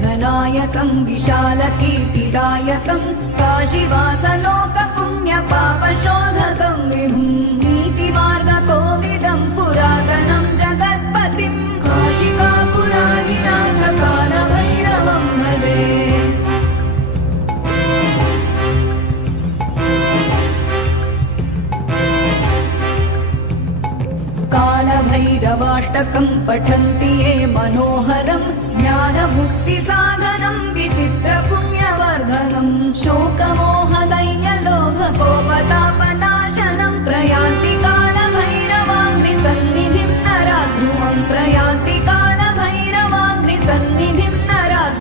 विघ्ननायकं विशालकीर्तिदायकं काशीवासलोकपुण्यपापशोधकं विभुं नीतिमार्गकोविदं पुरातनं जगत्पतिं काशिकापुराधिनाथ कालभैरवं भजे। कालभैरवाष्टकं पठन्ति ये मनोहरं